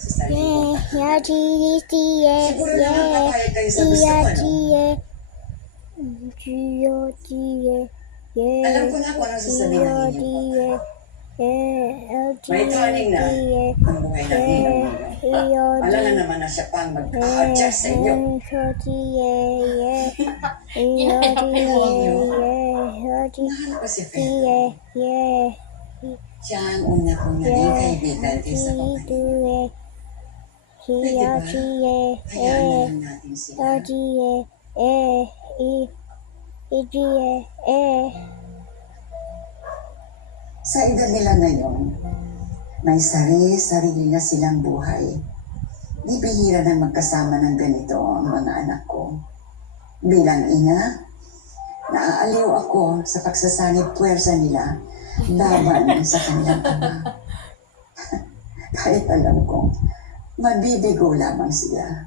sa sarili mo. Siguro naman yeah, papayag kayo sa gusto mo, no? Alam ko na kung anong sasabihin ng inyong papa. May turning na ang buhay natin ng mga. Alala naman na siya pang mag-adjust sa inyo. Hinahapin mo niyo. Mahal ko si Pedro. Siya ang una kong naging kaibigan kaysa kapatid. Pwede ba? Hayaan na lang natin sila. Sa edad nila ngayon, may sarili na silang buhay. Di bihira na magkasama ng ganito ang mga anak ko. Bilang ina, naaaliw ako sa pagsasanib puwersa nila laban sa kanilang ama. Kahit alam ko, mabibigo lamang sila.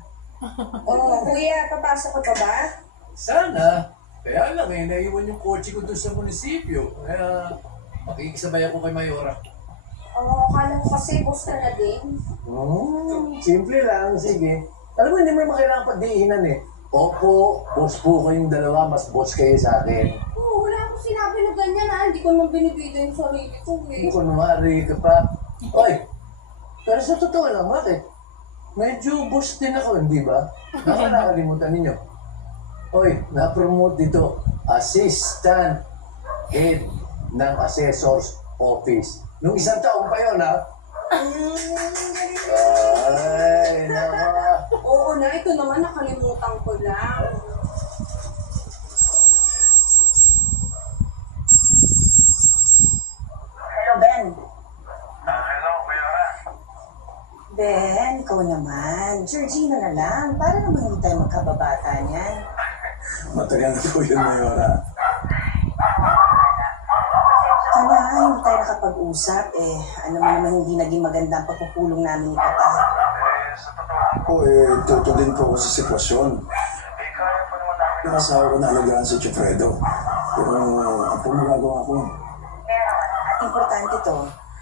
Kuya, papasok ka pa ba? Sana. Kaya lang naiwan yung kotse ko doon sa munisipyo. Kaya makikisabay ako kay Mayora. Akala ko kasi boss ka na din. Simple lang. Sige. Alam mo, hindi mo naman kailangan pagdiinan eh. Opo, boss po kayong dalawa, mas boss kayo sa akin. Wala akong sinabi na ganyan Hindi ko naman binibigay yung sarili ko Hindi ko numari ka pa. Oy, pero sa totoo lang, bakit? Medyo boss din ako, hindi ba? Nakakalimutan ninyo. Oy, na-promote dito, assistant head ng assessor's office. Nung isang taon pa yun, ha? Ay, naka. Oo na, ito naman nakalimutan ko lang. Hello, Ben. Hello, Mayora. Ben, ikaw naman. Georgina na lang. Para naman hindi tayo magkababata niyan. Matagal na po yun, Mayora. Sana hindi tayo nakapag-usap ano naman hindi naging maganda ang pagpupulong namin ni Papa. Sa totoo lang po, tuto din po ako sa sitwasyon. Kaya po naman namin. Yung asawa ko na alagaan si Chifredo. Pero ang po magagawa ko. Importante to.